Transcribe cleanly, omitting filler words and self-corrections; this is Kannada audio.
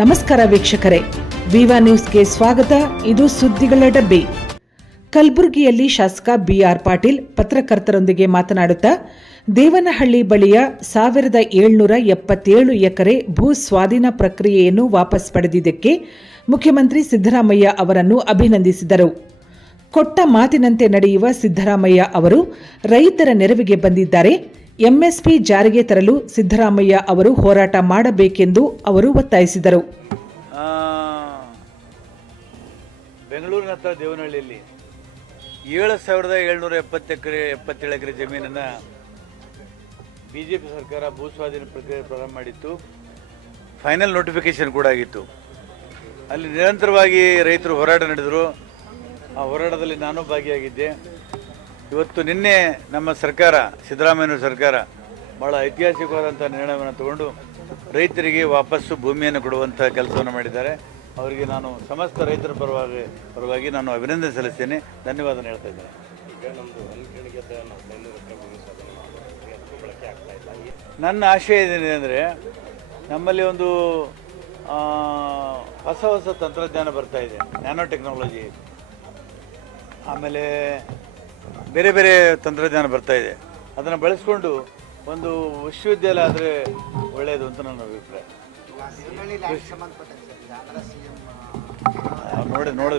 ನಮಸ್ಕಾರ ವೀಕ್ಷಕರೇ, ವಿವಾ ನ್ಯೂಸ್ಗೆ ಸ್ವಾಗತ. ಇದು ಸುದ್ದಿಗಳ ಡಬ್ಬಿ. ಕಲಬುರಗಿಯಲ್ಲಿ ಶಾಸಕ ಬಿಆರ್ ಪಾಟೀಲ್ ಪತ್ರಕರ್ತರೊಂದಿಗೆ ಮಾತನಾಡುತ್ತಾ ದೇವನಹಳ್ಳಿ ಬಳಿಯ 1777 ಎಕರೆ ಭೂ ಸ್ವಾಧೀನ ಪ್ರಕ್ರಿಯೆಯನ್ನು ವಾಪಸ್ ಪಡೆದಿದ್ದಕ್ಕೆ ಮುಖ್ಯಮಂತ್ರಿ ಸಿದ್ದರಾಮಯ್ಯ ಅವರನ್ನು ಅಭಿನಂದಿಸಿದರು. ಕೊಟ್ಟ ಮಾತಿನಂತೆ ನಡೆಯುವ ಸಿದ್ದರಾಮಯ್ಯ ಅವರು ರೈತರ ನೆರವಿಗೆ ಬಂದಿದ್ದಾರೆ. ಎಂಎಸ್ಪಿ ಜಾರಿಗೆ ತರಲು ಸಿದ್ದರಾಮಯ್ಯ ಅವರು ಹೋರಾಟ ಮಾಡಬೇಕೆಂದು ಅವರು ಒತ್ತಾಯಿಸಿದರು. ಬೆಂಗಳೂರಿನ ಹತ್ರ ದೇವನಹಳ್ಳಿಯಲ್ಲಿ 7777 ಎಕರೆ ಜಮೀನನ್ನು ಬಿಜೆಪಿ ಸರ್ಕಾರ ಭೂಸ್ವಾಧೀನ ಪ್ರಕ್ರಿಯೆ ಪ್ರಾರಂಭ ಮಾಡಿತ್ತು. ಫೈನಲ್ ನೋಟಿಫಿಕೇಶನ್ ಕೂಡ ಆಗಿತ್ತು. ಅಲ್ಲಿ ನಿರಂತರವಾಗಿ ರೈತರು ಹೋರಾಟ ನಡೆದರು. ಆ ಹೋರಾಟದಲ್ಲಿ ನಾನು ಭಾಗಿಯಾಗಿದ್ದೆ. ಇವತ್ತು ನಿನ್ನೆ ನಮ್ಮ ಸರ್ಕಾರ, ಸಿದ್ದರಾಮಯ್ಯ ಸರ್ಕಾರ, ಭಾಳ ಐತಿಹಾಸಿಕವಾದಂಥ ನಿರ್ಣಯವನ್ನು ತಗೊಂಡು ರೈತರಿಗೆ ವಾಪಸ್ಸು ಭೂಮಿಯನ್ನು ಕೊಡುವಂಥ ಕೆಲಸವನ್ನು ಮಾಡಿದ್ದಾರೆ. ಅವರಿಗೆ ನಾನು ಸಮಸ್ತ ರೈತರ ಪರವಾಗಿ ನಾನು ಅಭಿನಂದನೆ ಸಲ್ಲಿಸ್ತೇನೆ, ಧನ್ಯವಾದ ಹೇಳ್ತಾ ಇದ್ದೇನೆ. ನನ್ನ ಆಶಯ ಏನಿದೆ ಅಂದರೆ, ನಮ್ಮಲ್ಲಿ ಒಂದು ಹೊಸ ತಂತ್ರಜ್ಞಾನ ಬರ್ತಾ ಇದೆ, ನ್ಯಾನೋ ಟೆಕ್ನಾಲಜಿ, ಆಮೇಲೆ ಬೇರೆ ಬೇರೆ ತಂತ್ರಜ್ಞಾನ ಬರ್ತಾ ಇದೆ. ಅದನ್ನು ಬಳಸ್ಕೊಂಡು ಒಂದು ವಿಶ್ವವಿದ್ಯಾಲಯ ಆದರೆ ಒಳ್ಳೆಯದು ಅಂತ ನನ್ನ ಅಭಿಪ್ರಾಯ. ನೋಡಿ